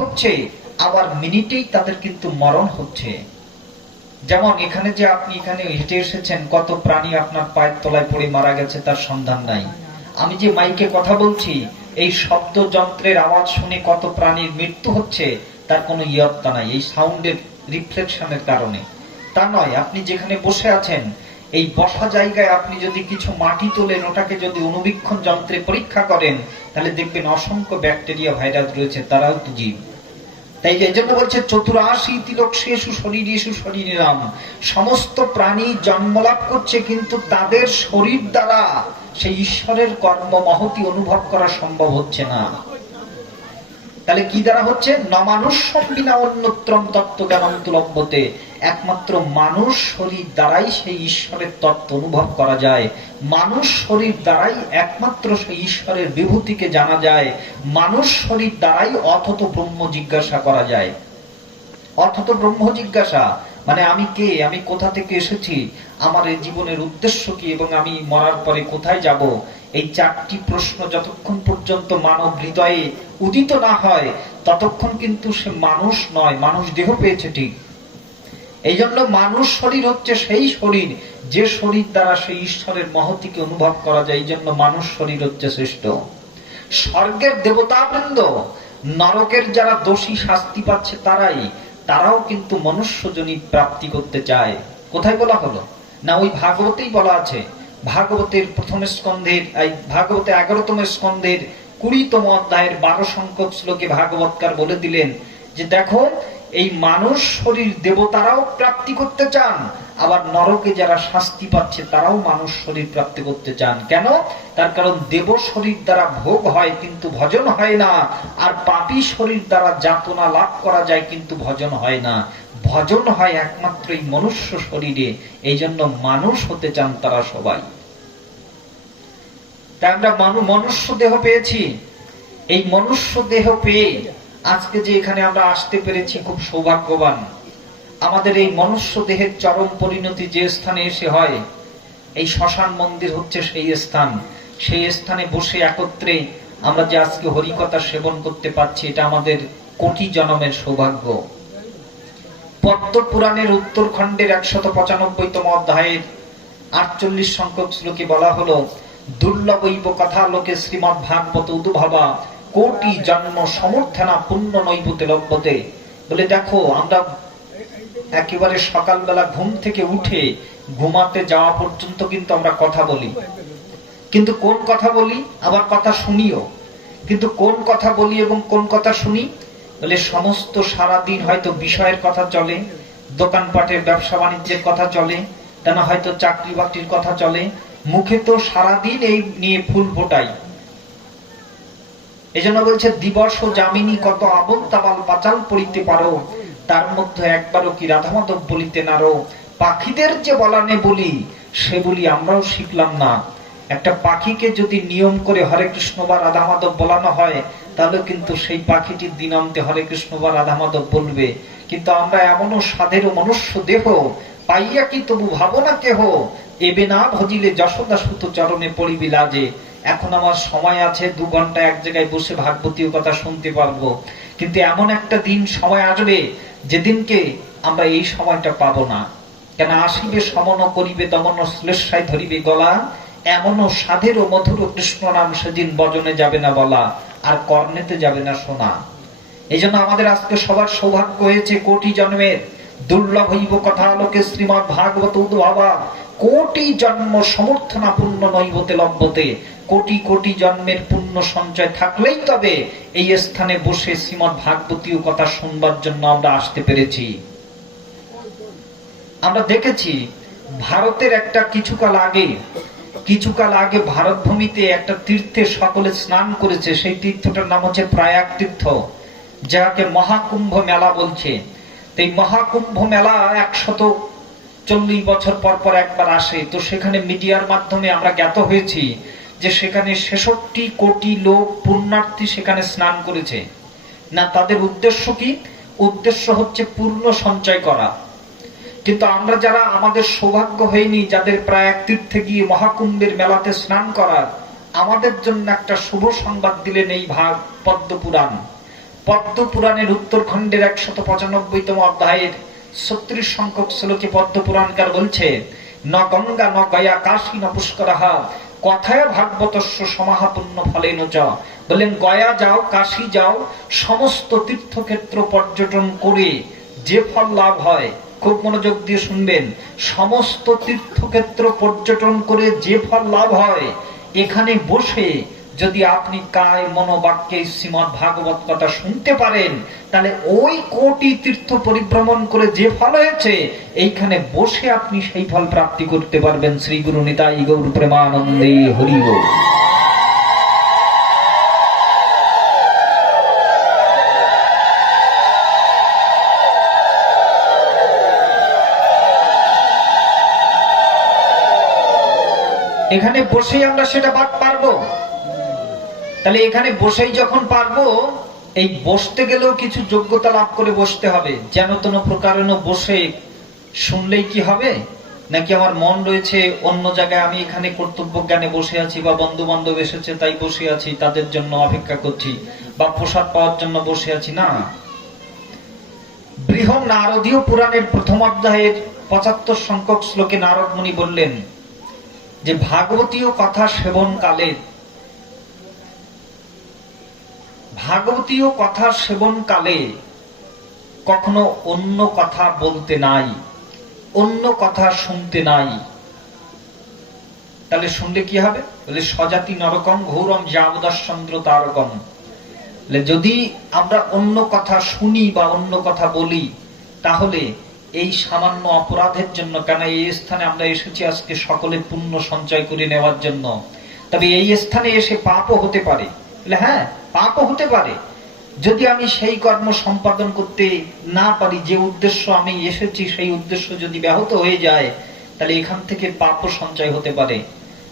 হচ্ছে, আবার মিনিটেই তাদের কিন্তু মরণ হচ্ছে। যেমন এখানে যে আপনি এখানে হেঁটে এসেছেন, কত প্রাণী আপনার পায়ের তলায় পড়ে মারা গেছে তার সন্ধান নাই। আমি যে মাইকে কথা বলছি, এই শব্দ যন্ত্রের আওয়াজ শুনে কত প্রাণীর মৃত্যু হচ্ছে তার কোনো ইয়ত্তা নাই, এই সাউন্ডের রিফ্লেকশনের কারণে। তা নয়, আপনি যেখানে বসে আছেন এই বসা জায়গায় আপনি যদি কিছু মাটি তোলেন, ওটাকে যদি অণুবীক্ষণ যন্ত্রে পরীক্ষা করেন, তাহলে দেখবেন অসংখ্য ব্যাকটেরিয়া ভাইরাস রয়েছে, তারাও তো জীব। তাই এই জন্য বলছে 84 তিলক্ষ্যেষু শরীরেষু শরীরিণাম, সমস্ত প্রাণী জন্মলাভ করছে কিন্তু তাদের শরীর দ্বারা সেই ঈশ্বরের কর্ম মহতি অনুভব করা সম্ভব হচ্ছে না। তাহলে কি দ্বারা হচ্ছে? নমানুষ্যম বিনা অন্যত্রম তত্ত্বজ্ঞানম তু লভ্যতে, একমাত্র মানুষ শরীর দ্বারাই সেই ঈশ্বরের তত্ত্ব অনুভব করা যায়। মানুষ শরীর দ্বারাই একমাত্র সেই ঈশ্বরের বিভূতিকে জানা যায়। মানুষ শরীর দ্বারাই অথত ব্রহ্ম জিজ্ঞাসা করা যায়। অথত ব্রহ্ম জিজ্ঞাসা মানে আমি কে, আমি কোথা থেকে এসেছি, আমার এই জীবনের উদ্দেশ্য কি, এবং আমি মরার পরে কোথায় যাব, এই চারটি প্রশ্ন যতক্ষণ পর্যন্ত মানব হৃদয়ে উদিত না হয় ততক্ষণ কিন্তু সে মানুষ নয়। মানুষ দেহ পেয়েছে ঠিক, এই জন্য মানুষ শরীর হচ্ছে সেই শরীর যে শরীর দ্বারা সেই ঈশ্বরের মহতিকে অনুভব করা যায়। এই জন্য মানুষ শরীর হচ্ছে শ্রেষ্ঠ। স্বর্গের দেবতাবৃন্দ, নরকের যারা দোষী শাস্তি পাচ্ছে তারাও কিন্তু মনুষ্যজনিত প্রাপ্তি করতে চায়। কোথায় বলা হলো না? ওই ভাগবতেই বলা আছে। ভাগবতের প্রথম স্কন্ধের ভাগবতে 11তম স্কন্ধের 20তম অধ্যায়ের 12 সংখ্যক শ্লোকে ভাগবতকার বলে দিলেন যে দেখো, এই মানুষ শরীর দেবতারাও প্রাপ্তি করতে চান, আবার নরকে যারা শাস্তি পাচ্ছে তারাও মানুষ শরীর প্রাপ্তি করতে চান। কেন? তার কারণ দেব শরীর দ্বারা ভোগ হয় কিন্তু ভজন হয় না, আর পাপী শরীর দ্বারা যাতনা লাভ করা যায় কিন্তু ভজন হয় না। ভজন হয় একমাত্র এই মনুষ্য শরীরে, এই জন্য মানুষ হতে চান তারা সবাই। তাই আমরা মনুষ্য দেহ পেয়েছি। এই মনুষ্য দেহ পেয়ে আজকে যে এখানে আমরা আসতে পেরেছি খুব সৌভাগ্যবান। আমাদের এই মনুষ্য দেহের চরম পরিণতি যে স্থানে এসে হয়, এই শ্মশান মন্দির হচ্ছে সেই স্থান। সেই স্থানে বসে একত্রে আমরা যে আজকে হরিকথা সেবন করতে পারছি, এটা আমাদের কোটি জন্মের সৌভাগ্য। পদ্ম পুরাণের উত্তরখণ্ডের 195তম অধ্যায়ের 48 সংখ্যক শ্লোকে বলা হলো, দুর্লভৈব কথা লোকে শ্রীমদ্ ভাগবত উদ্ভাবা কোটি জন্ম সমর্থনা পুণ্য নৈবতে লভ্যতে। বলে দেখো, আমরা একেবারে সকালবেলা ঘুম থেকে উঠে ঘুমাতে যাওয়া পর্যন্ত কিন্তু আমরা কথা বলি, কিন্তু কোন কথা বলি, আবার কথা শুনিও। কিন্তু কোন কথা বলি এবং কোন কথা শুনি? বলে সমস্ত সারাদিন হয়তো বিষয়ের কথা চলে, দোকানপাটের ব্যবসা বাণিজ্যের কথা চলে, তা না হয়তো চাকরি বাকরির কথা চলে, মুখে তো সারাদিন এই নিয়ে ফুল ফোটাই। এই জন্য বলছে দিবস ও যামিনী কত আবল তাবাল পাচাল পড়িতে পারো, তার মধ্যে একবারও কি রাধা মাধব বলিতে নারো। পাখিদের যে বলানে বলি সে বলি আমরাও শিখলাম না। একটা পাখিকে যদি নিয়ম করে হরে কৃষ্ণ বা রাধা মাধব বলানো হয়, তাহলে কিন্তু সেই পাখিটির দিন অন্তে হরে কৃষ্ণ বা রাধা মাধব বলবে। কিন্তু আমরা এমনও সাধের মনুষ্য দেহ পাইয়া কি তবু ভাবনা কেহ, এবে না ভজিলে যশোদা সুত চরণে পড়িবি লাজে। এখন আমার সময় আছে, 2 ঘন্টা এক জায়গায় বসে ভাগবতীয় কথা শুনতে পারবো, কিন্তু এমন একটা দিন সময় আসবে যেদিনকে আমরা এই সময়টা পাবো না। কেন? আসিবে সমন করিবে দমন শ্লেষায় ধরিবে গলা, এমনও সাধের ও মধুর কৃষ্ণ নাম সেদিন বজনে যাবে না বলা, আর কর্ণেতে যাবে না শোনা। এই জন্য আমাদের আজকে সবার সৌভাগ্য হয়েছে কোটি জন্মের। দুর্লভ হইব কথা লোকে শ্রীমদ্ ভাগবত উদ্ভাবা কোটি জন্ম সমর্থনা পুণ্য নৈবতে লভ্যতে। কোটি কোটি জন্মের পুণ্য সঞ্চয় থাকলেই তবে এই স্থানে বসে শ্রীমদ্ ভাগবতীয় কথা শুনবার জন্য আমরা আসতে পেরেছি। আমরা দেখেছি ভারতের একটা কিছুকাল আগে ভারত ভূমিতে একটা তীর্থে সকলে স্নান করেছে। সেই তীর্থটার নাম হচ্ছে প্রয়াগ তীর্থ, যাকে মহাকুম্ভ মেলা বলছে। এই মহাকুম্ভ মেলা 140 বছর পর পর একবার আসে। তো সেখানে মিডিয়ার মাধ্যমে আমরা জ্ঞাত হয়েছি যে সেখানে 66 কোটি লোক পুণ্যার্থী সেখানে স্নান করেছে। না, তাদের উদ্দেশ্য কি? উদ্দেশ্য হচ্ছে পূর্ণ সঞ্চয় করা। কিন্তু আমরা যারা, আমাদের সৌভাগ্য হয়নি যাদের প্রায় এক তীর্থে গিয়ে মহাকুম্ভের মেলাতে স্নান করার, আমাদের জন্য একটা শুভ সংবাদ দিলেন এই পদ্ম পুরাণ। পদ্ম পুরাণের উত্তরখণ্ডের 195তম অধ্যায়ের 36 সংখ্যক শ্লোকে পদ্ম পুরাণকার বলছে, ন গঙ্গা ন গয়া কাশী ন পুষ্করাহা কথায় ভাগবতস্য সমাহাপুণ্য ফলেন চ। বললেন গয়া যাও, কাশী যাও, সমস্ত তীর্থক্ষেত্র পর্যটন করে যে ফল লাভ হয়, খুব মনোযোগ দিয়ে শুনবেন, সমস্ত তীর্থক্ষেত্র পর্যটন করে যে ফল লাভ হয়, এখানে বসে যদি আপনি কায় মনোবাক্যে শ্রীমদ্ ভাগবত কথা শুনতে পারেন, তাহলে ওই কোটি তীর্থ পরিভ্রমণ করে যে ফল হয়েছে, এইখানে বসে আপনি সেই ফল প্রাপ্তি করতে পারবেন। শ্রী গুরু নিতাই গৌর প্রেমানন্দে হরি বল। এখানে বসেই আমরা সেটা পারবো। তাহলে এখানে বসেই যখন পারবো, এই বসতে গেলেও কিছু যোগ্যতা লাভ করে বসতে হবে। যেন তেন প্রকারেণ বসে শুনলেই কি হবে, নাকি আমার মন রয়েছে অন্য জায়গায়, আমি এখানে কর্তব্য জ্ঞানে বসে আছি, বা বন্ধু বান্ধব এসেছে তাই বসে আছি, তাদের জন্য অপেক্ষা করছি, বা প্রসাদ পাওয়ার জন্য বসে আছি, না। বৃহৎ নারদীয় পুরাণের প্রথম অধ্যায়ের 75 সংখ্যক শ্লোকে নারদ মুনি বললেন যে ভাগবতীয় কথা সেবন কালে, ভাগবতীয় কথা সেবন কালে কখনো অন্য কথা বলতে নাই, অন্য কথা শুনতে নাই। তাহলে শুনলে কি হবে? বলে স্বজাতি নরকম ঘোরম যাবদাশ্চন্দ্র তারকম। যদি আমরা অন্য কথা শুনি বা অন্য কথা বলি, তাহলে এই সামান্য অপরাধের জন্য, কেন এই স্থানে আমরা এসেছি আজকে সকলে পুণ্য সঞ্চয় করে নেওয়ার জন্য, তবে এই স্থানে এসে পাপও হতে পারে। হ্যাঁ, পাপও হতে পারে। যদি আমি সেই কর্ম সম্পাদন করতে না পারি, যে উদ্দেশ্য আমি এসেছি সেই উদ্দেশ্য যদি ব্যাহত হয়ে যায়, তাহলে এখান থেকে পাপও সঞ্চয় হতে পারে।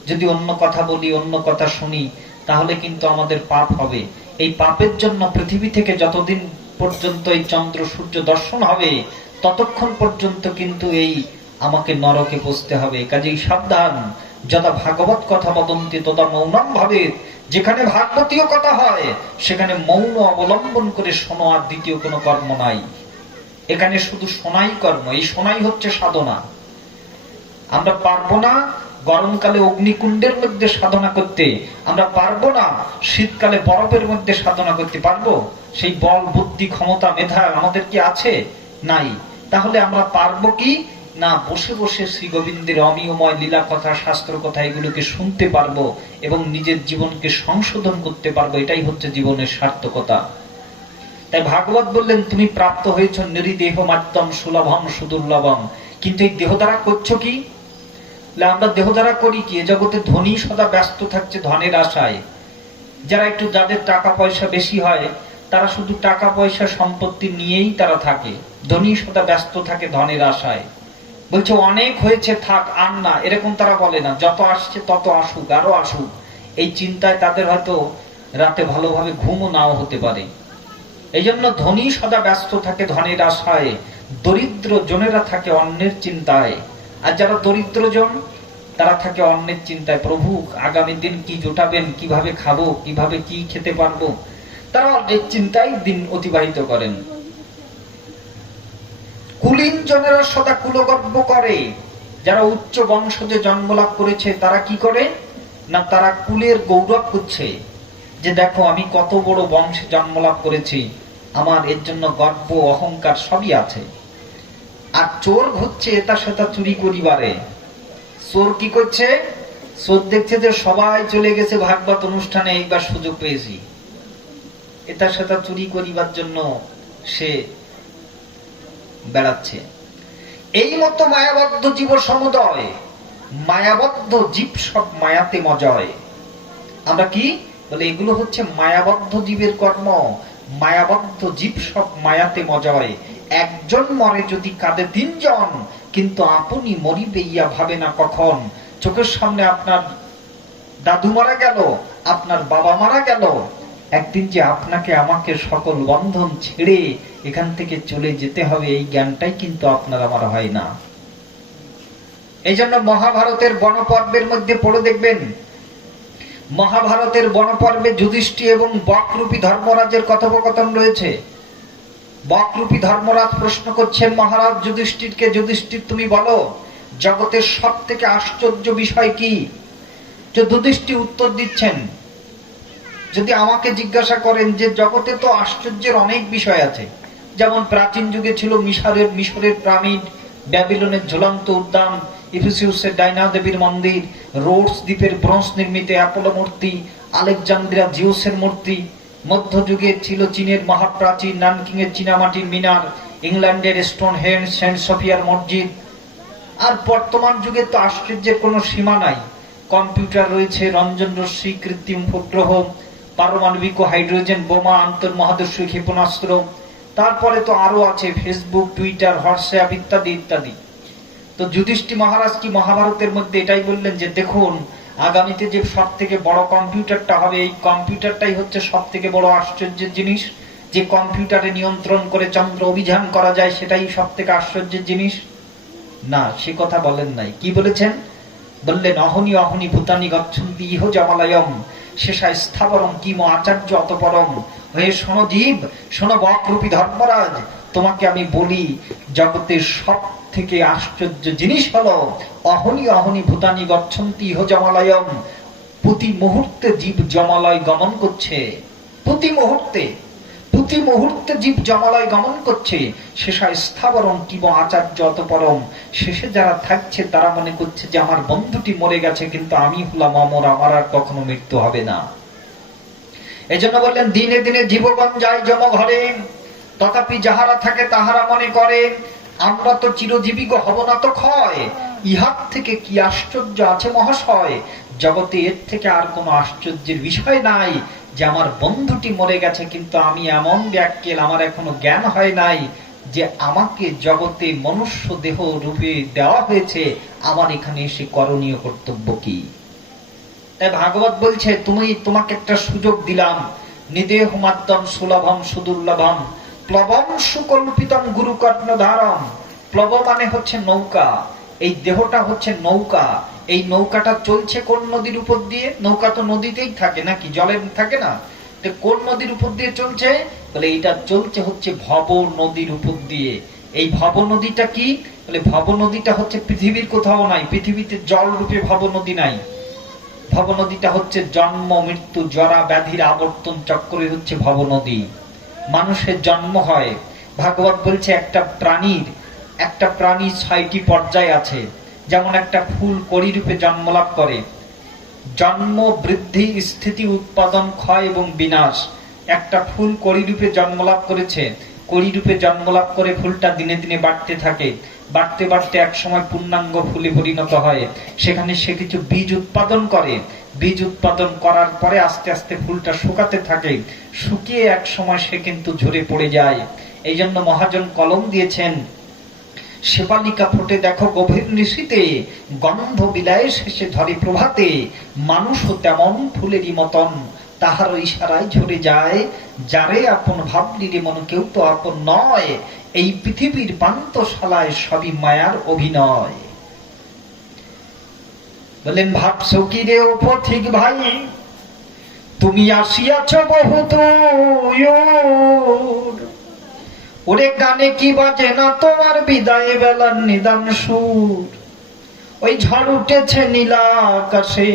যদি অন্য কথা বলি, অন্য কথা শুনি, তাহলে কিন্তু আমাদের পাপ হবে। এই পাপের জন্য পৃথিবী থেকে যতদিন পর্যন্ত এই চন্দ্র সূর্য দর্শন হবে, ততক্ষণ পর্যন্ত কিন্তু এই আমাকে নরকে বসতে হবে। কাজেই সাবধান। যদা ভাগবত কথা বদন্তি তদা মৌনম ভাবে। যেখানে ভাগবতীয় কথা হয়, সেখানে মৌন অবলম্বন করে শোনো, আর দ্বিতীয় কোনো কর্ম নাই। এখানে শুধু শোনাই কর্ম। এই শোনাই হচ্ছে সাধনা। আমরা পারবো না গরমকালে অগ্নিকুণ্ডের মধ্যে সাধনা করতে, আমরা পারবো না শীতকালে বরফের মধ্যে সাধনা করতে। পারবো? সেই বল, বুদ্ধি, ক্ষমতা, মেধা আমাদের কি আছে? নাই। তাহলে আমরা পারবো কি না? বসে বসে শ্রী গোবিন্দের অমিয়ময় লীলা কথা, শাস্ত্র কথা, এগুলোকে শুনতে পারবো এবং নিজের জীবনকে সংশোধন করতে পারবো। এটাই হচ্ছে জীবনের সার্থকতা। তাই ভাগবত বললেন, তুমি প্রাপ্ত হয়েছ নিরিদেহ মাধ্যম সুলভম সুদুর্লভম। কিন্তু এই দেহ দ্বারা করছো কি? আমরা দেহ দ্বারা করি কি? এ জগতে ধনী সদা ব্যস্ত থাকছে ধনের আশায়। যারা একটু, যাদের টাকা পয়সা বেশি হয়, তারা শুধু টাকা পয়সা সম্পত্তি নিয়েই তারা থাকে। ধনী সদা ব্যস্ত থাকে ধনের আশায়। বলছে অনেক হয়েছে, থাক, আর না, এরকম তারা বলে না। যত আসছে তত আসুক, আরো আসুক, এই চিন্তায় তাদের হয়তো রাতে ভালোভাবে ঘুমও নাও হতে পারে। এই জন্য ধনী সদা ব্যস্ত থাকে ধনের আশায়, দরিদ্র জনেরা থাকে অন্যের চিন্তায়। আর যারা দরিদ্র জন, তারা থাকে অন্যের চিন্তায়। প্রভু আগামী দিন কি জোটাবেন, কিভাবে খাবো, কিভাবে কি খেতে পারবো, তারা অন্যের চিন্তায় দিন অতিবাহিত করেন। কুলীন জনেরা সদা কুলগর্ব করে। যারা উচ্চ বংশজে জন্ম লাভ করেছে, তারা কি করে না, তারা কুলের গৌরব করছে, যে দেখো আমি কত বড় বংশে জন্ম লাভ করেছি, আমার এর জন্য গর্ব, অহংকার সবই আছে। আর চোর ঘুরছে এটা সেটা চুরি করিবারে। চোর কি করছে? চোর দেখছে যে সবাই চলে গেছে ভাগবত অনুষ্ঠানে, এইবার সুযোগ পেয়েছি, এটা সেটা চুরি করিবার জন্য সে বেড়াচ্ছে। এই মতো মায়াবদ্ধ জীব সমুদয়, মায়াবদ্ধ জীব সব মায়াতে মজয়। আমরা কি বলে? এগুলো হচ্ছে মায়াবদ্ধ জীবের কর্ম। মায়াবদ্ধ জীব সব মায়াতে মজয়। একজন মরে যদি কাঁদে তিনজন, কিন্তু আপনি মরিবে ইয়া ভাবে না কখন। চোখের সামনে আপনার দাদু মারা গেল, আপনার বাবা মারা গেল, একদিন যে আপনাকে আমাকে সকল বন্ধন ছেড়ে এখান থেকে চলে যেতে হবে, এই জ্ঞানটাই কিন্তু আপনার আমার হয় না। এই জন্য মহাভারতের বনপর্বের মধ্যে পড়ে দেখবেন, মহাভারতের বনপর্বে যুধিষ্ঠির এবং বকরূপী ধর্মরাজের কথোপকথন রয়েছে। বকরূপী ধর্মরাজ প্রশ্ন করছেন মহারাজ যুধিষ্ঠিরকে, যুধিষ্ঠির তুমি বলো জগতের সব থেকে আশ্চর্য বিষয় কি? যে যুধিষ্ঠির উত্তর দিচ্ছেন, যদি আমাকে জিজ্ঞাসা করেন যে জগতে তো আশ্চর্যের অনেক বিষয় আছে, যেমন প্রাচীন যুগে ছিল মিশরের পিরামিড, ব্যাবিলনের ঝুলন্ত উদ্যান, ইফিসিউসের ডাইনা দেবীর মন্দির, রোডস দ্বীপের ব্রোঞ্জ নির্মিত অ্যাপোলো মূর্তি, আলেকজান্দ্রিয়া জিউসের মূর্তি, মধ্যযুগে ছিল চীনের মহাপ্রাচীর নানকিং এর চীনামাটির মিনার, ইংল্যান্ডের স্টোনহেঞ্জ, সেন্ট সোফিয়ার মসজিদ। আর বর্তমান যুগে তো আশ্চর্যের কোনো সীমা নাই। কম্পিউটার রয়েছে, রঞ্জন রশ্মি, কৃত্রিম উপগ্রহ, পারমাণবিক ও হাইড্রোজেন বোমা, আন্তর্মহাদেশীয় ক্ষেপণাস্ত্র, তারপরে তো আরো আছে ফেসবুক, টুইটার, হোয়াটসঅ্যাপ ইত্যাদি ইত্যাদি। তো যুধিষ্ঠির মহারাজ কি মহাভারতের মধ্যে এটাই বললেন যে দেখুন আগামীতে যে সব থেকে বড় কম্পিউটারটা হবে, এই কম্পিউটারটাই হচ্ছে সব থেকে বড় আশ্চর্যের জিনিস, যে কম্পিউটারে নিয়ন্ত্রণ করে চন্দ্র অভিযান করা যায়, সেটাই সব থেকে আশ্চর্যের জিনিস? না, সে কথা বলেন নাই। কি বলেছেন? বললেন অহনি অহনি ভূতানি গচ্ছন্তি ইহ জমালয়ম শেষা স্থাবরম কিম আচার্য অতপরম। হয়ে শোনো জীব, শোনো বকরূপী ধর্মরাজ, তোমাকে আমি বলি জগতের সব থেকে আশ্চর্য জিনিস হলো অহনি অহনি ভূতানি গচ্ছন্তি ইহ জমালয়ম। প্রতি মুহূর্তে জীব জমালয় গমন করছে, প্রতি মুহূর্তে জীব জমালয় গমন করছে। শেষা স্থাবরম কিম আচার্য অতপরম। শেষে যারা থাকছে তারা মনে করছে যে আমার বন্ধুটি মরে গেছে, কিন্তু আমি হলাম অমর, আমার আর কখনো মৃত্যু হবে না। এজন্য বললেন দিনে দিনে জীবগণ যায় যম ঘরে, তথাপি যাহারা থাকে তাহারা মনে করে আমরা তো চিরজীবী গো, হব না তো ক্ষয়। ইহার থেকে কি আশ্চর্য আছে মহাশয়? জগতে এর থেকে আর কোনো আশ্চর্যের বিষয় নাই যে আমার বন্ধুটি মরে গেছে, কিন্তু আমি এমন ব্যাকুল, আমার এখনো জ্ঞান হয় নাই যে আমাকে জগতে মনুষ্য দেহ রূপে দেওয়া হয়েছে, আমার এখানে এসে করণীয় কর্তব্য কি? তাই ভাগবত বলছে তোমাকে একটা সুযোগ দিলাম, নিদেহ মাদ্যম সুলভম সুদুর্লভম প্লবম সুকল্পিতম গুরু কর্ণধারম। প্লব মানে হচ্ছে নৌকা, এই দেহটা হচ্ছে নৌকা। এই নৌকাটা চলছে কোন নদীর উপর দিয়ে? নৌকা তো নদীতেই থাকে নাকি, জলে থাকে না? তো কোন নদীর উপর দিয়ে চলছে? বলে এটা চলছে হচ্ছে ভব নদীর উপর দিয়ে। এই ভব নদীটা কি? বলে ভব নদীটা হচ্ছে পৃথিবীর কোথাও নাই, পৃথিবীতে জল রূপে ভব নদী নাই। ভব নদীটা হচ্ছে জন্ম মৃত্যু জরা ব্যাধির আবর্তন চক্রে হচ্ছে ভব নদী। মানুষের জন্ম হয়, ভাগবত বলছে একটা প্রাণী ৬টি পর্যায় আছে। যেমন একটা ফুল কড়ি রূপে জন্ম লাভ করে, জন্ম বৃদ্ধি স্থিতি উৎপাদন ক্ষয় এবং বিনাশ। একটা ফুল কড়ি রূপে জন্ম লাভ করেছে, কড়ি রূপে জন্ম লাভ করে ফুলটা দিনে দিনে বাড়তে থাকে, বাড়তে বাড়তে এক সময় পূর্ণাঙ্গ ফুলে পরিণত হয়। সেখানে সে কিছু বীজ উৎপাদন করে, বীজ উৎপাদন করার পরে আস্তে আস্তে ফুলটা শুকাতে থাকে, শুকিয়ে এক সময় সে কিন্তু ঝরে পড়ে যায়। এই জন্য মহাজন কলম দিয়েছেন, শেফালিকা ফোটে দেখো গভীর নিশীতে, গন্ধ বিলায় শেষে ধরে প্রভাতে, মানুষও তেমন ফুলেরই মতন, তাহার ইশারায় ঝরে যায়, যারে আপন ভাবলি রে মন কেউ তো আপন নয়, এই পৃথিবীর পান্তশালায় সবই মায়ার অভিনয়। বলেন ভাবছো কি রে ও পথিক ভাই, তুমি আসিয়াছ বহু দূর, ওরে গানে কি বাজে না তোমার বিদায় বেলার নিদান সুর। ওই ঝড় উঠেছে নীলা আকাশে,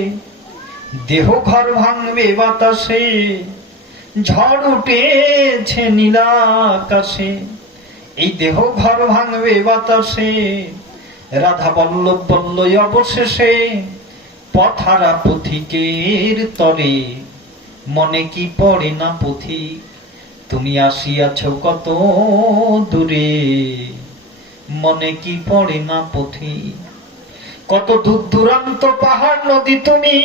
দেহ ঘর ভাঙবে বাতাসে, ঝড় উঠেছে নীলা আকাশে, এই দেহ ঘর ভাঙবে বাতাসে, রাধা বল্লভ বল্লভ অবশেষে, পথারা পথিকের তরে, মনে কি পড়ে না পথিক, তুমি আসিয়াছ কত দূরে, মনে কি পড়ে না পথিক। কত দূর দূরান্ত পাহাড় নদী তুমি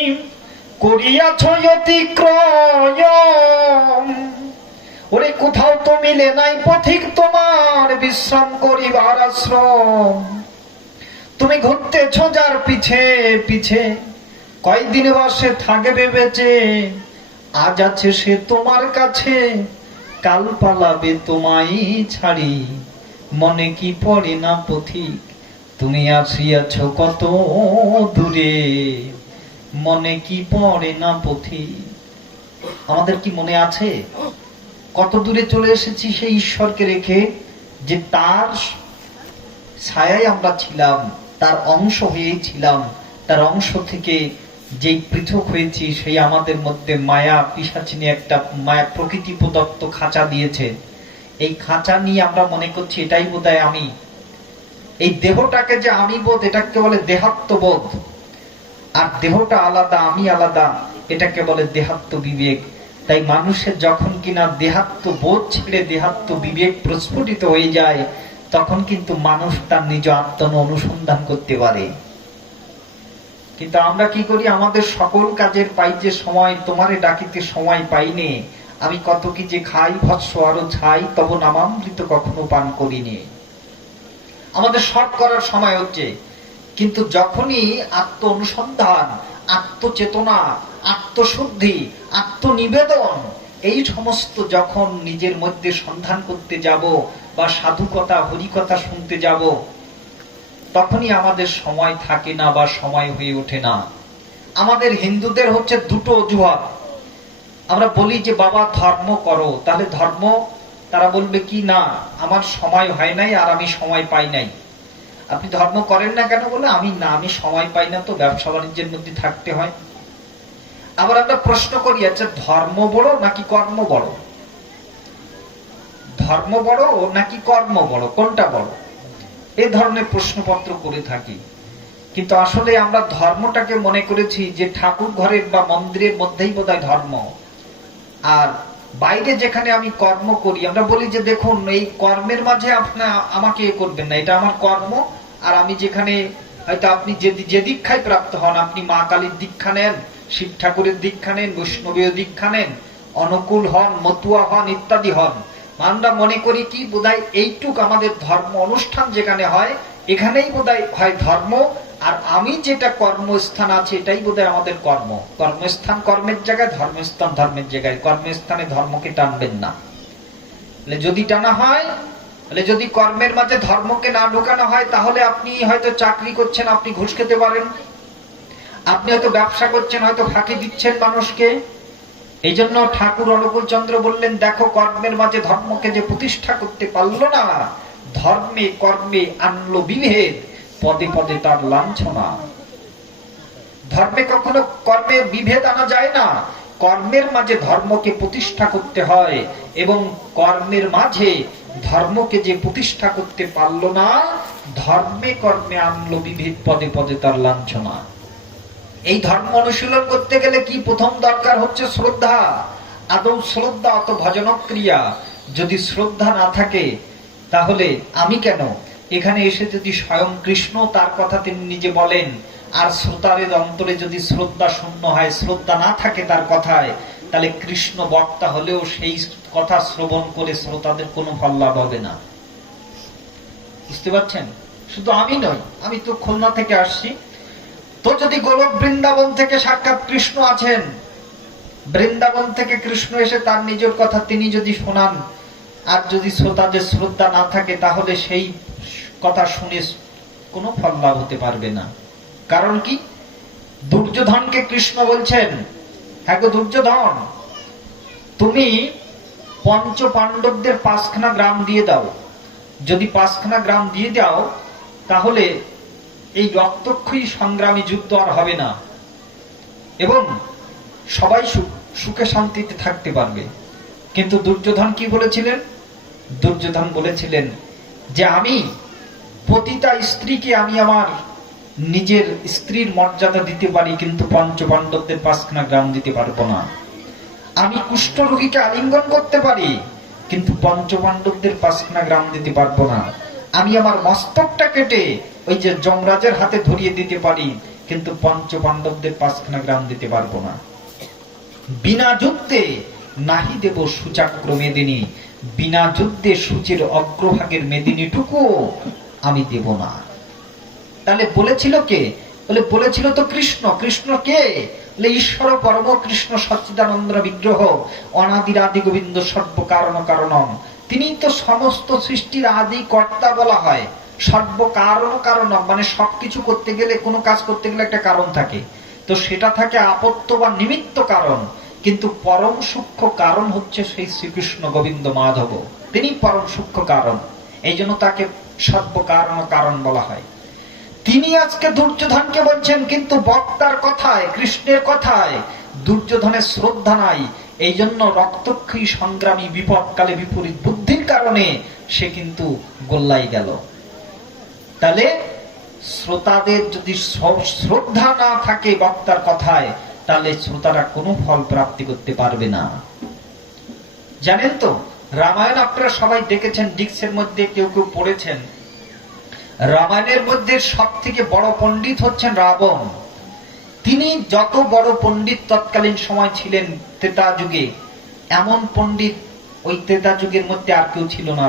করিয়াছ অতিক্রম, ওরে কোথাও তো মিলে নাই পথিক তোমার বিশ্রাম করিবার আশ্রম। তুমি ঘুরতেছ যার পিছে পিছে, কয়দিন বসে থাকবে বেঁচে, আজ আছে সে তোমার কাছে, কাল পালাবে তোমায় ছাড়ি, মনে কি পড়ে না পথিক, তুমি আসিয়াছ কত দূরে, মনে কি পড়ে না পথি। আমাদের কি মনে আছে কত দূরে চলে এসেছি সেই ঈশ্বরকে রেখে, যে তার ছায়ায় আমরা ছিলাম, তার অংশ হয়েই ছিলাম, তার অংশ থেকে যেই পৃথক হয়েছি সেই আমাদের মধ্যে মায়া পিশাচিনী একটা মায়া প্রকৃতি প্রদত্ত খাঁচা দিয়েছে। এই খাঁচা নিয়ে আমরা মনে করছি এটাই বোধহয় আমি। এই দেহটাকে যে আমি বোধ, এটাকে বলে দেহাত্মবোধ। আর দেহটা আলাদা, আমি আলাদা, এটাকে বলে দেহাত্ম বিবেক। তাই মানুষের যখন কিনা দেহাত্মবোধ ছেড়ে দেহাত্ম বিবেক প্রস্ফুটিত হয়ে যায়, তখন কিন্তু মানুষ তার নিজ আত্ম অনুসন্ধান করতে পারে। কিন্তু আমরা কি করি, আমাদের সকল কাজের পাই যে সময়, তোমারে ডাকিতে সময় পাইনে, আমি কত কি যে খাই ভৎস আরো ছাই, তব নামামৃত কখনো পান করিনি। আমাদের সব করার সময় হচ্ছে, কিন্তু যখনই আত্ম অনুসন্ধান, আত্মচেতনা, আত্মশুদ্ধি, আত্মনিবেদন, এই সমস্ত যখন নিজের মধ্যে সন্ধান করতে যাব বা সাধুকথা হরিকথা শুনতে যাব, তখনই আমাদের সময় থাকে না বা সময় হয়ে ওঠে না। আমাদের হিন্দুদের হচ্ছে দুটো অজুহাত। আমরা বলি যে বাবা ধর্ম করো, তাহলে ধর্ম, তারা বলবে কি না আমার সময় হয় নাই আর আমি সময় পাই নাই। আপনি ধর্ম করেন না কেন? বলে আমি সময় পাই না, তো ব্যবসা বাণিজ্যের মধ্যে থাকতে হয়। আবার আমরা প্রশ্ন করি, আচ্ছা ধর্ম বড় নাকি কর্ম বড়? ধর্ম বড় নাকি কর্ম বড়, কোনটা বড়? এই ধরনের প্রশ্নপত্র করে থাকি। কিন্তু আসলে আমরা ধর্মটাকে মনে করেছি যে ঠাকুর ঘরের বা মন্দিরের মধ্যেই বোধহয় ধর্ম, আর বাইরে যেখানে আমি কর্ম করি আমরা বলি যে দেখুন এই কর্মের মাঝে আপনার আমাকে এ করবেন না, এটা আমার কর্ম। আর আমি যেখানে হয়তো আপনি যে দীক্ষায় প্রাপ্ত হন, আপনি মা কালীর দীক্ষা নেন, শিব ঠাকুরের দীক্ষা নেন, বৈষ্ণবীয় দীক্ষা নেন, অনুকূল হন, মতুয়া হন, ইত্যাদি হন, আমরা মনে করি কি বোধহয় এইটুক আমাদের ধর্ম অনুষ্ঠান যেখানে হয় এখানেই বোধহয় হয় ধর্ম। আর আমি যেটা কর্মস্থান আছে এটাই বোধহয় আমাদের কর্ম। কর্মস্থান কর্মের জায়গায়, ধর্মস্থান ধর্মের জায়গায়। কর্মস্থানে ধর্মকে টানবেন না। যদি টানা হয়, যদি কর্মের মাঝে ধর্মকে না ঢোকানো হয়, তাহলে আপনি হয়তো চাকরি করছেন, আপনি ঘুষ খেতে পারেন। আপনি হয়তো ব্যবসা করছেন, হয়তো ফাঁকি দিচ্ছেন মানুষকে। এই জন্য ঠাকুর অনুকূল চন্দ্র বললেন, দেখো কর্মের মাঝে ধর্মকে যে প্রতিষ্ঠা করতে পারলো না, ধর্মে কর্মে আনলো বিভেদ, পদে পদে তার লাঞ্ছনা। ধর্মে কখনো কর্মে বিভেদ আনা যায় না, কর্মের মাঝে ধর্মকে প্রতিষ্ঠা করতে হয়। এবং কর্মের মাঝে ধর্মকে যে প্রতিষ্ঠা করতে পারলো না, ধর্মে কর্মে আনলো বিভেদ, পদে পদে তার লাঞ্ছনা। এই ধর্ম অনুশীলন করতে গেলে কি প্রথম দরকার হচ্ছে শ্রদ্ধা। আদৌ শ্রদ্ধা অত ভজনক্রিয়া। যদি শ্রদ্ধা না থাকে তাহলে আমি কেন, এখানে এসে যদি স্বয়ং কৃষ্ণ তার কথা তিনি নিজে বলেন, আর শ্রোতারের অন্তরে যদি শ্রদ্ধা শূন্য হয়, শ্রদ্ধা না থাকে তার কথায়, তাহলে কৃষ্ণ বক্তা হলেও সেই কথা শ্রবণ করে শ্রোতাদের কোনো ফল লাভ হবে না। বুঝতে পারছেন? শুধু আমি নই, আমি তো খুলনা থেকে আসছি, তো যদি গোলক বৃন্দাবন থেকে সাক্ষাৎ কৃষ্ণ আছেন, বৃন্দাবন থেকে কৃষ্ণ এসে তার নিজের কথা তিনি যদি শোনান, আর যদি শ্রোতাদের শ্রদ্ধা না থাকে, তাহলে সেই কথা শুনে কোনো ফল লাভ হতে পারবে না। কারণ কি? দুর্যোধনকে কৃষ্ণ বলছেন, হ্যাঁ গো দুর্যোধন, তুমি পঞ্চ পাণ্ডবদের 5খানা গ্রাম দিয়ে দাও। যদি 5খানা গ্রাম দিয়ে দাও, তাহলে এই রক্তক্ষয়ী সংগ্রামী যুদ্ধ আর হবে না এবং সবাই সুখে শান্তিতে থাকতে পারবে। কিন্তু দুর্যোধন কি বলেছিলেন? দুর্যোধন বলেছিলেন যে আমি পতিতা স্ত্রীকে আমি আমার নিজের স্ত্রীর মর্যাদা দিতে পারি, কিন্তু পঞ্চ পাণ্ডবদের 5খানা গ্রাম দিতে পারবো না। আমি কুষ্ঠ রোগীকে আলিঙ্গন করতে পারি, কিন্তু পঞ্চ পাণ্ডবদের 5খানা গ্রাম দিতে পারবো না। আমি আমার মস্তকটা কেটে ওই যে যমরাজের হাতে ধরিয়ে দিতে পারি, কিন্তু পঞ্চ পাণ্ডবদের 5খানা গ্রাম দিতে পারবো না। বিনা যুদ্ধে নাহি দেব সুচাক্র মেদিনী, বিনা যুদ্ধে সূচের অগ্রভাগের মেদিনীটুকু আমি দেব না। তাহলে বলেছিল কে? বলেছিল তো কৃষ্ণ। কৃষ্ণ কে? ঈশ্বর পরম কৃষ্ণ সচ্চিদানন্দ বিগ্রহ, অনাদির আদি গোবিন্দ সর্ব কারণ কারণম। তিনি তো সমস্ত সৃষ্টির আদি কর্তা বলা হয়। সর্ব কারণ কারণম মানে সবকিছু করতে গেলে, কোনো কাজ করতে গেলে একটা কারণ থাকে। তো সেটা থাকে আপত্য বা নিমিত্ত কারণ, কিন্তু পরম সূক্ষ্ম কারণ হচ্ছে সেই শ্রীকৃষ্ণ গোবিন্দ মাধব, তিনি পরম সূক্ষ্ম কারণ। এই জন্য তাকে সর্বকারণ কারণ বলা হয়। তিনি আজকে দুর্যোধনকে বলছেন, কিন্তু বক্তার কথায়, কৃষ্ণের কথায় দুর্যোধনের শ্রদ্ধা নাই। এই জন্য রক্তক্ষয়ী সংগ্রামী বিপদকালে বিপরীত বুদ্ধির কারণে সে কিন্তু গোল্লাই গেল। তাহলে শ্রোতাদের যদি শ্রদ্ধা না থাকে বক্তার কথায়, তাহলে শ্রোতারা কোনো ফল প্রাপ্তি করতে পারবে না। জানেন তো, রামায়ণ আপনারা সবাই দেখেছেন, ডিস্কের মধ্যে কেউ কেউ পড়েছেন। রামায়ণের মধ্যে সব থেকে বড় পণ্ডিত হচ্ছেন রাবণ। তিনি যত বড় পণ্ডিত তৎকালীন সময় ছিলেন ত্রেতা যুগে, এমন পণ্ডিত ওই ত্রেতা যুগের মধ্যে আর কেউ ছিল না।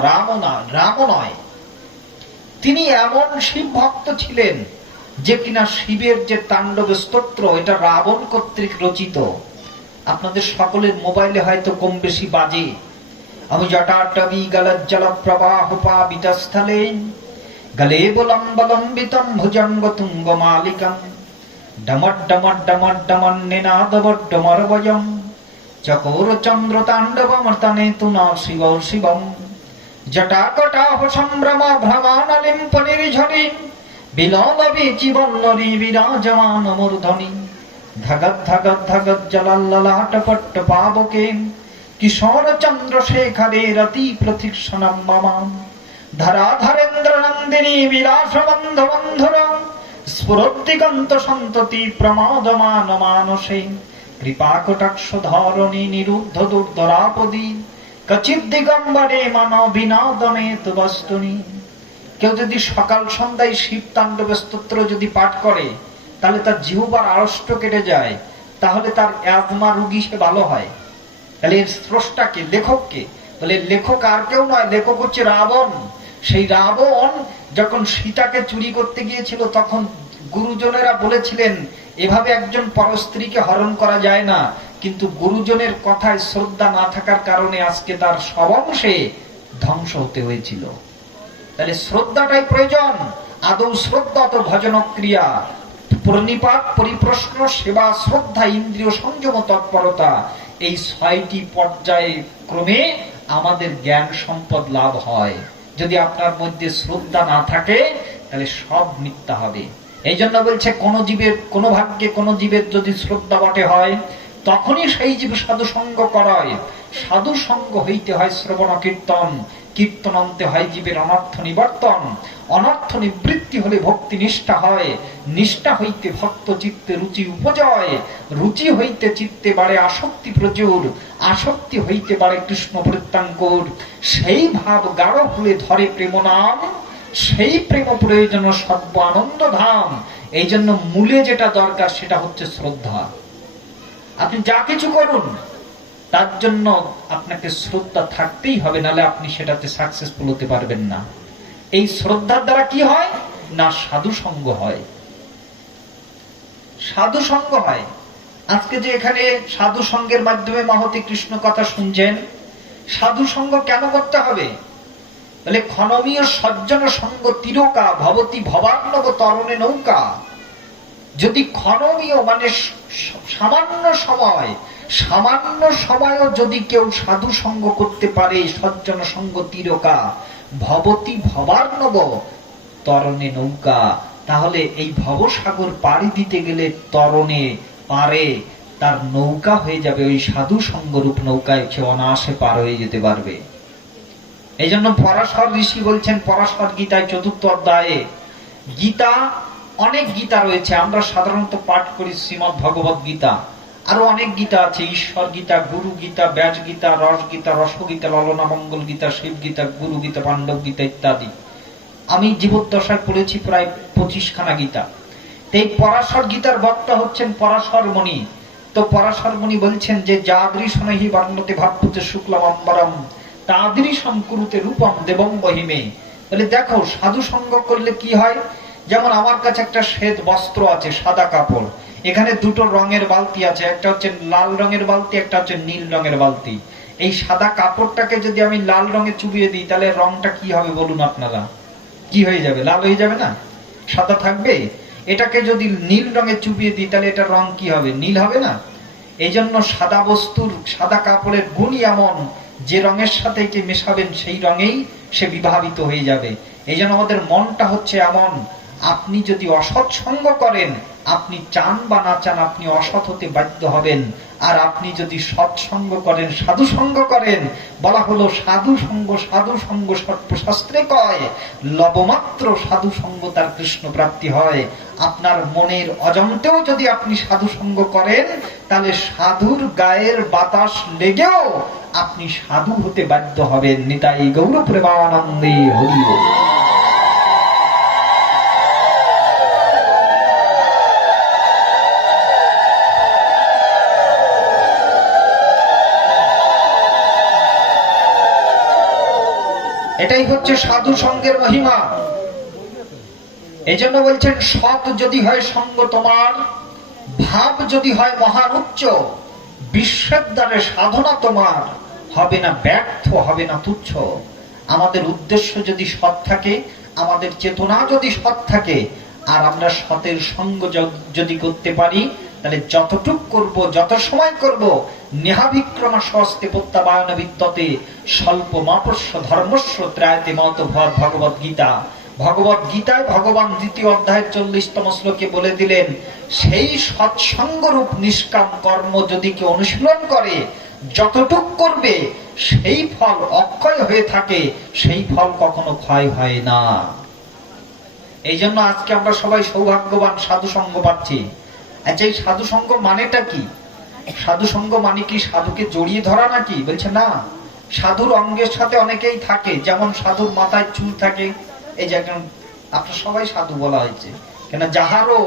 রাম নয়, তিনি এমন শিব ভক্ত ছিলেন যে কিনা শিবের যে তাণ্ডব স্তোত্র, এটা রাবণ কর্তৃক রচিত। আপনাদের সকলের মোবাইলে হয়তো কম বেশি বাজে। আমি জটাটবি গলজ্জল প্রবাহ পাবিতস্থলে গলে বলম্বলম্বিতম ভুজঙ্গ তুঙ্গ মালিকম ডমট ডমট ডমট ডমন নিনাদবড্ডমর বজম চকোর চন্দ্র তাণ্ডবমর্তনে তুনা শিব শিবম জটাকটাহ সম্ভ্রম ভ্রমানলিম্প নির্ঝরি বিললবি জীবল্লরি বিরাজমান মূর্ধনি ধগৎ ধগৎ ধগৎ জলাল্ললাটপট্ট পাবকে কিশোর চন্দ্রশেখরে রতি প্রতীক্ষণম মম ধরাধরেন্দ্র নন্দিনী বিলাস বন্ধ বন্ধুর স্ফুরদ্দিগন্ত সন্ততি প্রমাদমান মানসে কৃপা কটাক্ষ ধরণী নিরুদ্ধ দুর্ধরাপদী কচিত দিগম্বরে মানবিনাদমে বস্তুনি। কেউ যদি সকাল সন্ধ্যায় শিব তাণ্ডব স্তোত্র যদি পাঠ করে, তাহলে তার জিহ্বার আড়ষ্ট কেটে যায়, তাহলে তার অ্যাজমা রোগী সে ভালো হয়। তাহলে এর স্রষ্টাকে, লেখককে? বলে লেখক আর কেউ নয়, লেখক হচ্ছে রাবণ। সেই রাবণ যখন সীতাকে চুরি করতে গিয়েছিল, তখন গুরুজনেরা বলেছিলেন এভাবে একজন পরস্ত্রীকে হরণ করা যায় না, কিন্তু গুরুজনের কথায় শ্রদ্ধা না থাকার কারণে আজকে তার সব অংশে ধ্বংস হতে হয়েছিল। তাহলে শ্রদ্ধাটাই প্রয়োজন। আদৌ শ্রদ্ধা তো ভজন ক্রিয়া, প্রণিপাত, পরিপ্রশ্ন, সেবা, শ্রদ্ধা, ইন্দ্রিয় সংযম, তৎপরতা, এই 6টি পর্যায়ে ক্রমে আমাদের জ্ঞান সম্পদ লাভ হয়। যদি আপনার মধ্যে শ্রদ্ধা না থাকে, তাহলে সব মিথ্যা হবে। এই জন্য বলছে, কোন জীবের, কোন ভাগ্যে কোন জীবের যদি শ্রদ্ধা বটে হয়, তখনই সেই জীব সাধু সঙ্গ করায়। সাধু সঙ্গ হইতে হয় শ্রবণ কীর্তন, কীর্তন অন্তে হয় জীবের অনর্থ নিবর্তন, অনর্থ নিবৃত্তি হলে ভক্তি নিষ্ঠা হয়, নিষ্ঠা হইতে ভক্ত চিত্তে রুচি উপজয়, রুচি হইতে চিত্তে বাড়ে আসক্তি প্রচুর, আসক্তি হইতে বাড়ে কৃষ্ণ প্রত্যঙ্কুর, সেই ভাব গাঢ় হলে ধরে প্রেম নাম, সেই প্রেম প্রয়োজন সর্ব আনন্দ ধাম। এই জন্য মূলে যেটা দরকার সেটা হচ্ছে শ্রদ্ধা। আপনি যা কিছু করুন তার জন্য আপনাকে শ্রদ্ধা থাকতেই হবে, নাহলে আপনি সেটাতে সাকসেসফুল হতে পারবেন না। এই শ্রদ্ধার দ্বারা কি হয় না, সাধু সঙ্গ হয়। সাধু সঙ্গ হয়। আজকে যে এখানে সাধু সঙ্গের মাধ্যমে মহতি কৃষ্ণ কথা শুনছেন, সাধু সঙ্গ কেন করতে হবে? বলে, ক্ষণমীয় সজ্জন সঙ্গ তিরকা ভবতি ভবার্ণব তরণে নৌকা। যদি ক্ষণমীয় মানে সামান্য সময়ও যদি কেউ সাধু সঙ্গ করতে পারে, সজ্জন সঙ্গ তিরকা ভবতি ভবার্ণব তরণে নৌকা, তাহলে এই ভবসাগর পাড়ি দিতে গেলে তরণে পারে তার নৌকা হয়ে যাবে। ওই সাধু সঙ্গরূপ নৌকায় সে অনায়াসে পার হয়ে যেতে পারবে। এই জন্য পরাশর ঋষি বলছেন, পরাশর গীতায় 4th অধ্যায়ে, গীতা অনেক গীতা রয়েছে, আমরা সাধারণত পাঠ করি শ্রীমদ্ ভগবত গীতা, আরো অনেক গীতা আছে, ঈশ্বর গীতা, গুরু গীতা, ব্যাস গীতা, রস গীতা, রসগীতা, ললনা মঙ্গল গীতা, শিব গীতা, গুরু গীতা, পাণ্ডব গীতা ইত্যাদি। আমি জীবদ্দশায় পড়েছি প্রায় 25খানা গীতা। এই পরাশর গীতার বক্তা হচ্ছেন পরাশর মুনি। তো পরাশর মুনি বলছেন যে, যাদৃশনহি বর্ণতে ভাবতে শুক্লম অম্বরম তাদৃশম কুরুতে রূপম দেবম বহিমে। বলে, দেখো সাধু সঙ্গ করলে কি হয়। যেমন আমার কাছে একটা শ্বেত বস্ত্র আছে, সাদা কাপড়, এখানে 2টো রঙের বালতি আছে, একটা হচ্ছে লাল রঙের বালতি, একটা হচ্ছে নীল রঙের বালতি। এই সাদা কাপড়টাকে যদি আমি লাল রঙে চুবিয়ে দিই, তাহলে রংটা কি হবে বলুন আপনারা? কি হয়ে যাবে? লাল হয়ে যাবে না? সাদা থাকবে? এটাকে যদি নীল রঙে চুবিয়ে দিই তাহলে এটার রং কি হবে? নীল হবে না। এই জন্য সাদা বস্তুর, সাদা কাপড়ের গুণই এমন, যে রঙের সাথে একে মেশাবেন সেই রঙেই সে বিভাবিত হয়ে যাবে। এই জন্য আমাদের মনটা হচ্ছে এমন, আপনি যদি অসৎ সঙ্গ করেন, আপনি চান বা না চান আপনি অসৎ হতে বাধ্য হবেন। আর আপনি যদি সৎসঙ্গ করেন, সাধু সঙ্গ করেন, বলা হলো সাধু সঙ্গ, সাধু সঙ্গ সর্বশাস্ত্রে কয়, লবমাত্র সাধু সঙ্গ তার কৃষ্ণ প্রাপ্তি হয়। আপনার মনের অজান্তেও যদি আপনি সাধু সঙ্গ করেন, তাহলে সাধুর গায়ের বাতাস লেগেও আপনি সাধু হতে বাধ্য হবেন। নিতাই গৌর প্রেমানন্দে হরি বল। এটাই হচ্ছে সাধু সঙ্গের মহিমা। এই জন্য বলছেন, সৎ যদি হয় সঙ্গ তোমার, ভাব যদি হয় মহান উচ্চ, বিশ্বের দ্বারে সাধনা তোমার হবে না ব্যর্থ, হবে না তুচ্ছ। আমাদের উদ্দেশ্য যদি সৎ থাকে, আমাদের চেতনা যদি সৎ থাকে, আর আমরা সতের সঙ্গ যদি করতে পারি, তাহলে যতটুক করব, যত সময় করব, নেহাবিক্রমা স্বস্তে প্রত্যাবায়ন বিদ্যতে স্বল্প মাপস্য ধর্মস্য ত্রায়তে মত ভগবত গীতা। ভগবত গীতায় ভগবান দ্বিতীয় অধ্যায়ের 40তম শ্লোকে বলে দিলেন, সেই সৎসঙ্গরূপ নিষ্কাম কর্ম যদি কেউ অনুশীলন করে, যতটুক করবে সেই ফল অক্ষয় হয়ে থাকে, সেই ফল কখনো ক্ষয় হয় না। এই জন্য আজকে আমরা সবাই সৌভাগ্যবান, সাধু সঙ্গ পাচ্ছি। আচ্ছা, এই সাধু সঙ্গ মানেটা কি? সাধু সঙ্গ মানে কি সাধুকে জড়িয়ে ধরা নাকি? বলছে না, সাধুর অঙ্গের সাথে অনেকেই থাকে। যেমন সাধুর মাথায় চুল থাকে, এই যে একজন, আপনার সবাই সাধু বলা হয়েছে কেন? যাহারও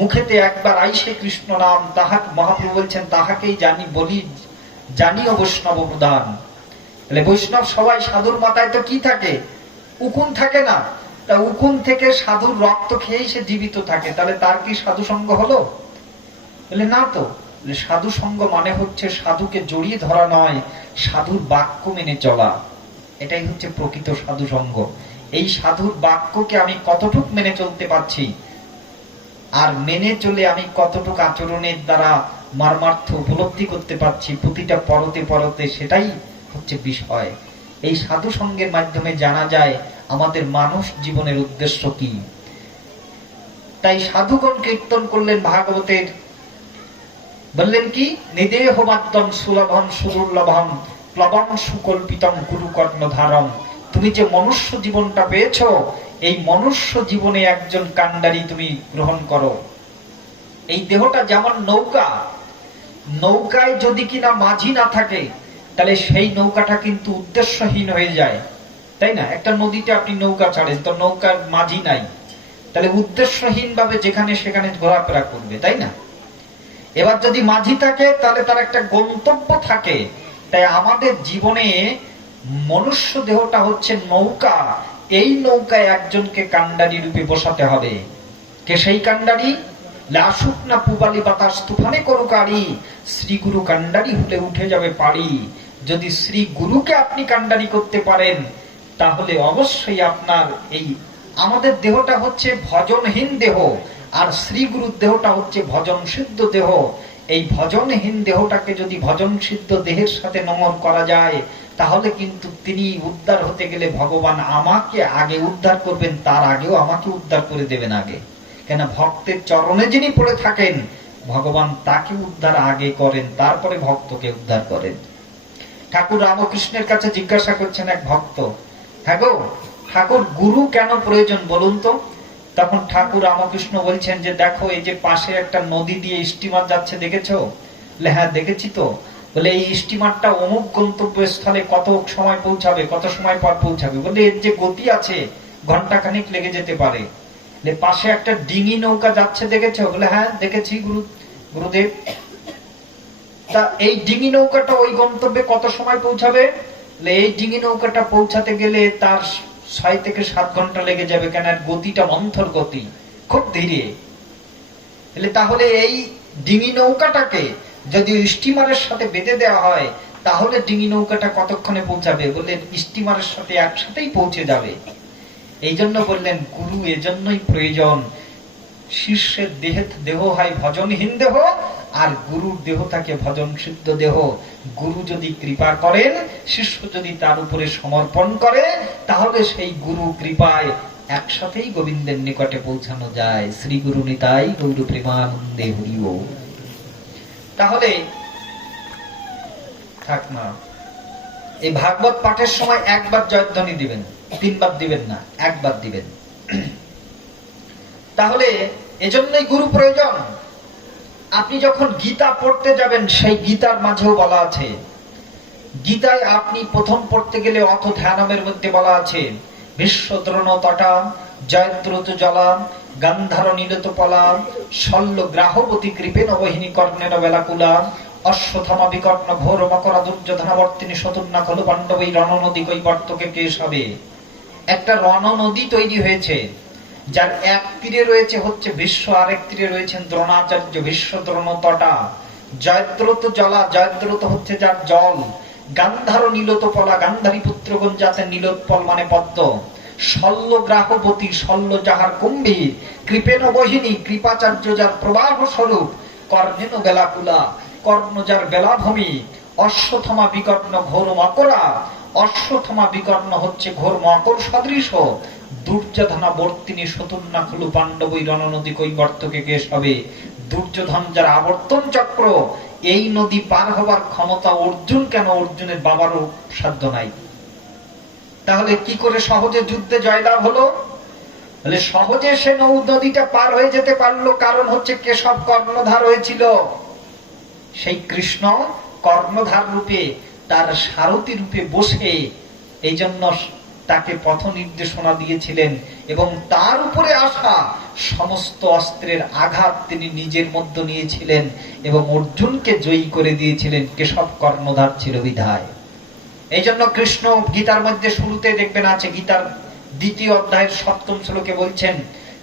মুখেতে একবার আইসে কৃষ্ণ নাম, তাহা মহাপ্রভু বলছেন তাহাকেই জানি বলি, জানিও বৈষ্ণব প্রধান। তাহলে বৈষ্ণব সবাই, সাধুর মাথায় তো কি থাকে? উকুন থাকে না? তা উকুন থেকে সাধুর রক্ত খেয়েই সে জীবিত থাকে, তাহলে তার কি সাধু সঙ্গ হলো? বলে না তো। সাধু সঙ্গ মানে হচ্ছে সাধুকে জড়িয়ে ধরা নয়, সাধুর বাক্য মেনে চলা। এটাই হচ্ছে প্রকৃত সাধু সঙ্গ। এই সাধুর বাক্যকে আমি কতটুক মেনে চলতে পারছি, আর মেনে চলে আমি কতটুক আচরণের দ্বারা মর্মার্থ উপলব্ধি করতে পারছি প্রতিটা পরতে পরতে, সেটাই হচ্ছে বিষয়। এই সাধু সঙ্গের মাধ্যমে জানা যায় আমাদের মানুষ জীবনের উদ্দেশ্য কি। তাই সাধুগণ কীর্তন করলেন ভাগবতের, বললেন কি, নিদেহ মাধ্যম সুলভম সুদুর্লভম প্লবম সুকল্পিতম গুরু কর্ণধারম। তুমি যে মনুষ্য জীবনটা পেয়েছো, এই মনুষ্য জীবনে একজন কাণ্ডারি তুমি গ্রহণ করো। এই দেহটা যেমন নৌকা, নৌকায় যদি কিনা মাঝি না থাকে, তাহলে সেই নৌকাটা কিন্তু উদ্দেশ্যহীন হয়ে যায়, তাই না? একটা নদীতে আপনি নৌকা ছাড়েন, তো নৌকার মাঝি নাই, তাহলে উদ্দেশ্যহীন ভাবে যেখানে সেখানে ঘোরাফেরা করবে, তাই না? এবার যদি মাঝি থাকে, তাহলে তার একটা গন্তব্য থাকে। তাই আমাদের জীবনে মনুষ্য দেহটা হচ্ছে নৌকা। এই নৌকায় একজনকে কাণ্ডারি রূপে বসাতে হবে। কে সেই কাণ্ডারি? লাসুক না পুবালি বাতাস তুফানে করুকারি, শ্রী গুরু কাণ্ডারি হলে উঠে যাবে পারি। যদি শ্রী গুরুকে আপনি কাণ্ডারি করতে পারেন, তাহলে অবশ্যই আপনার এই, আমাদের দেহটা হচ্ছে ভজনহীন দেহ, আর শ্রী গুরুর দেহটা হচ্ছে ভজন সিদ্ধ দেহ। এই ভজনহীন দেহটাকে যদি ভজন সিদ্ধ দেহের সাথে নমন করা যায়, তাহলে কিন্তু তিনি উদ্ধার হতে গেলে ভগবান আমাকে আগে উদ্ধার করবেন, তার আগেও আমাকে উদ্ধার করে দেবেন আগে। কেন? ভক্তের চরণে যিনি পড়ে থাকেন, ভগবান তাকে উদ্ধার আগে করেন, তারপরে ভক্তকে উদ্ধার করেন। ঠাকুর রামকৃষ্ণের কাছে জিজ্ঞাসা করছেন এক ভক্ত, হ্যাঁ গো ঠাকুর, গুরু কেন প্রয়োজন বলুন তো? তখন ঠাকুর রামকৃষ্ণ বলছেন যে, দেখো এই যে পাশে একটা নদী দিয়ে স্টিমার যাচ্ছে, দেখেছো? বলে হ্যাঁ দেখেছি তো। বলে এই স্টিমারটা অমুক গন্তব্যস্থলে কত সময় পৌঁছাবে, কত সময় পর পৌঁছাবে? বলে এর যে গতি আছে, ঘন্টাখানিক লেগে যেতে পারে। পাশে একটা ডিঙি নৌকা যাচ্ছে, দেখেছো? বলে হ্যাঁ দেখেছি গুরুদেব। তা এই ডিঙি নৌকাটা ওই গন্তব্যে কত সময় পৌঁছাবে? এই ডিঙি নৌকাটা পৌঁছাতে গেলে তার 6 থেকে 7 ঘন্টা লেগে যাবে। কেন? গতিটা মন্থর গতি, খুব ধীরে। তাহলে এই ডিঙি নৌকাটাকে যদি স্টিমারের সাথে বেঁধে দেওয়া হয়, তাহলে ডিঙি নৌকাটা কতক্ষণে পৌঁছাবে? বললেন স্টিমারের সাথে একসাথেই পৌঁছে যাবে। এই জন্য বললেন গুরু এজন্যই প্রয়োজন। শিষ্যের দেহ হয় ভজনহীন দেহ, আর গুরুর দেহ থাকে ভজন সিদ্ধ দেহ। গুরু যদি কৃপা করেন, শিষ্য যদি তার উপরে সমর্পণ করে, তাহলে সেই গুরু কৃপায় একসাথেই গোবিন্দের নিকটে পৌঁছানো যায়। শ্রী গুরু নিতাই গৌর প্রেমানন্দে হরি বল। তাহলে থাক না, এই ভাগবত পাঠের সময় একবার জয়ধ্বনি দিবেন, 3 বার দিবেন না, একবার দিবেন। তাহলে এজন্যই গুরু প্রয়োজন। আপনি যখন গীতা পড়তে যাবেন, সেই গীতার মাঝেও বলা আছে, গীতায় আপনি প্রথম পড়তে গেলে অথ ধ্যানমের মধ্যে বলা আছে, বিশ্বদ্রোণ তটা জয়দ্রুত জলা গান্ধার নীলত পলা শল্য গ্রাহবতী কৃপেন বহিনী কর্ণের বেলাকুলা অশ্বথামা বিকর্ণ ঘোর মকরা দুর্যোধনাবর্তিনী শতুর্ণা খলু পাণ্ডবী রণনদী কৈবর্তকে কেশ হবে। একটা রণনদী তৈরি হয়েছে, যার এক তীরে রয়েছে হচ্ছে ভীষ্ম, আরেক তীরে রয়েছেন দ্রোণাচার্য। ভীষ্ম দ্রোণ তটা জয়দ্রুত জলা, জয়দ্রুত হচ্ছে যার জল, গান্ধার নীলত পলা, গান্ধারী পুত্রগণ যাতে নীলোৎপল মানে পদ্ম, শল্য গ্রাহবতী শল্য যাহার কুম্ভীর, কৃপেন বহিনী কৃপাচার্য যার প্রবাহ স্বরূপ, কর্ণেন বেলাকুলা কর্ণ যার বেলাভূমি, অশ্বথমা বিকর্ণ ঘোর মকরা, অশ্বথমা বিকর্ণ হচ্ছে ঘোর মকর সদৃশ, দুর্যোধনা বর্তিনী শতুর্ণা খলু পাণ্ডবী রণনদী কৈবর্তকে কেশ হবে। দুর্যোধন যার আবর্তন চক্র, এই নদী পার হবার ক্ষমতা অর্জুন কেন, অর্জুনের বাবারও সাধ্য নাই। তাহলে কি করে সহজে যুদ্ধে জয়লাভ হলো? বলে সহজে সে নদীটা পার হয়ে যেতে পারলো, কারণ হচ্ছে কেশব কর্ণধার হয়েছিল। সেই কৃষ্ণ কর্ণধার রূপে, তার সারথী রূপে বসে এই জন্য তাকে পথ নির্দেশনা দিয়েছিলেন, এবং তার উপরে আসা সমস্ত অস্ত্রের আঘাত তিনি নিজের মধ্যে নিয়েছিলেন এবং অর্জুনকে জয়ী করে দিয়েছিলেন। কেশব কর্ণধার ছিল বিধায়। এই জন্য কৃষ্ণ গীতার মধ্যে শুরুতে দেখবেন আছে, গীতার 2য় অধ্যায়ের 7ম শ্লোকে বলছেন,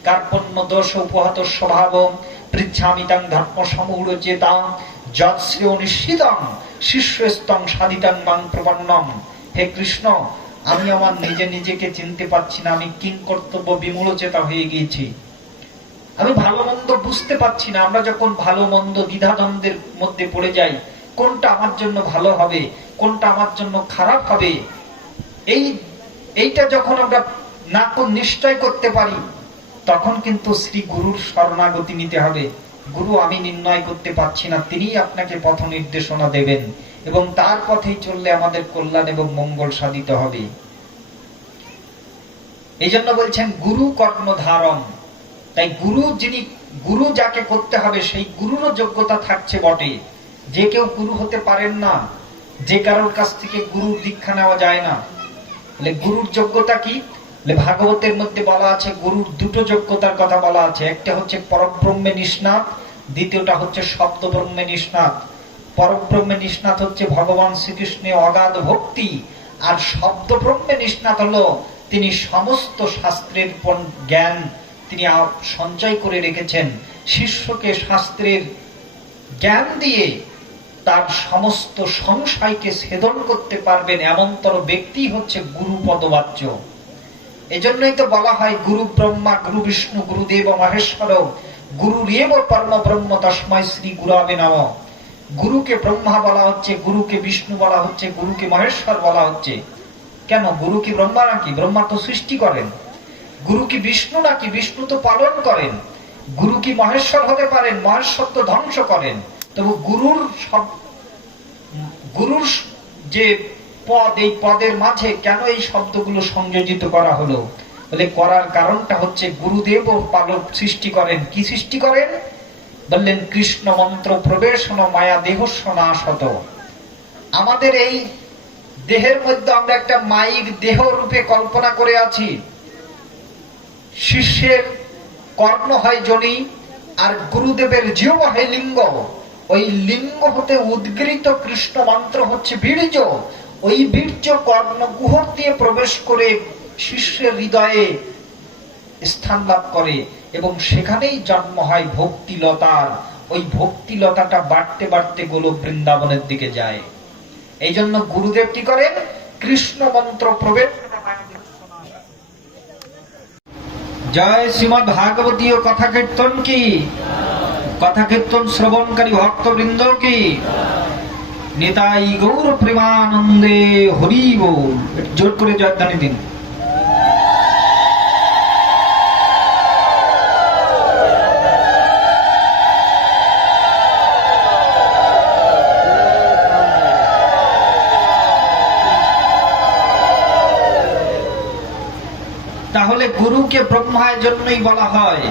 কার্পণ্য দোষ উপহত স্বভাব পৃচ্ছামিতাং ধর্ম সমূঢ় চেতা যৎশ্রেয় নিশ্চিতং শিষ্যস্তং সাধিতাং মাং প্রপন্নম। হে কৃষ্ণ, আমি আমার নিজেকে চিনতে পারছি না, আমি কিং কর্তব্য বিমূঢ় চেতা হয়ে গিয়েছি, আমি ভালো মন্দ বুঝতে পারছি না। আমরা যখন ভালো মন্দ দ্বিধাদ্বন্দ্বের মধ্যে পড়ে যাই, কোনটা আমার জন্য ভালো হবে, কোনটা আমার জন্য খারাপ হবে, এইটা যখন আমরা না নিশ্চয় করতে পারি, তখন কিন্তু শ্রী গুরুর শরণাগতি নিতে হবে। গুরু আমি নির্ণয় করতে পারছি না, তিনিই আপনাকে পথ নির্দেশনা দেবেন, এবং তার পথেই চললে আমাদের কল্যাণ এবং মঙ্গল সাধিত হবে। এই জন্য বলছেন গুরু কর্ণধারম। তাই গুরু যাকে করতে হবে, সেই গুরুরও যোগ্যতা থাকছে বটে। যে কেউ গুরু হতে পারেন না, যে কারোর কাছ থেকে গুরুর দীক্ষা নেওয়া যায় না। গুরুর যোগ্যতা কি? ভাগবতের মধ্যে বলা আছে, গুরুর 2টো যোগ্যতার কথা বলা আছে। একটা হচ্ছে পরব্রহ্মে নিষ্ণাত, দ্বিতীয়টা হচ্ছে শব্দ ব্রহ্মে নিষ্ণাত। পরব্রহ্মে নিষ্ণাত হচ্ছে ভগবান শ্রীকৃষ্ণের অগাধ ভক্তি, আর শব্দ ব্রহ্মে নিষ্ণাত হলো তিনি সমস্ত শাস্ত্রের জ্ঞান তিনি সঞ্চয় করে রেখেছেন। শিষ্যকে শাস্ত্রের জ্ঞান দিয়ে তার সমস্ত সংশয়কে ছেদন করতে পারবেন এমনতর ব্যক্তি হচ্ছে গুরু পদবাচ্য। এজন্যই তো বলা হয় গুরু ব্রহ্মা গুরু বিষ্ণু গুরুদেব মহেশ্বর গুরুরেব পরম ব্রহ্ম তস্মৈ শ্রী গুরবে নমঃ। গুরুকে ব্রহ্মা বলা হচ্ছে, গুরুকে বিষ্ণু বলা হচ্ছে, গুরুকে মহেশ্বর বলা হচ্ছে। কেন? গুরু কি ব্রহ্মা নাকি? ব্রহ্মা তো সৃষ্টি করেন। গুরু কি বিষ্ণু নাকি? বিষ্ণু তো পালন করেন। গুরু কি মহেশ্বর হতে পারেন? মহেশ্বর তো ধ্বংস করেন। তবু গুরুর যে পদ, এই পদের মাঝে কেন এই শব্দগুলো সংযোজিত করা হলো? বলে করার কারণটা হচ্ছে গুরুদেব পালক সৃষ্টি করেন। কি সৃষ্টি করেন? বললেন কৃষ্ণ মন্ত্র প্রবেশন মায়া দেহস্য নাশত। আমাদের এই দেহের মধ্যে আমরা একটা মায়িক দেহ রূপে কল্পনা করে আছি। শিষ্যের কর্ণ হয় যোনি, আর গুরুদেবের জীব হয় লিঙ্গ। ওই লিঙ্গ হতে উদ্গৃহীত কৃষ্ণ মন্ত্র হচ্ছে বীর্য। ওই বীর্য কর্ণ কুহর দিয়ে প্রবেশ করে শিষ্যের হৃদয়ে স্থান লাভ করে, এবং সেখানেই জন্ম হয় ভক্তিলতার। ওই ভক্তিলতাটা বাড়তে বাড়তে গোলক বৃন্দাবনের দিকে যায়। এই জন্য গুরুদেব কি করেন? কৃষ্ণ মন্ত্র প্রবেশ জয় শ্রীমদ্ ভাগবতীয় কথা কীর্তন কি, কথা কীর্তন শ্রবণকারী ভক্তবৃন্দ কি, নিতাই গৌর প্রেমানন্দে হরি বল। জোর করে জয়ধ্বনি দিন। তাহলে গুরুকে ব্রহ্মার জন্যই বলা হয়।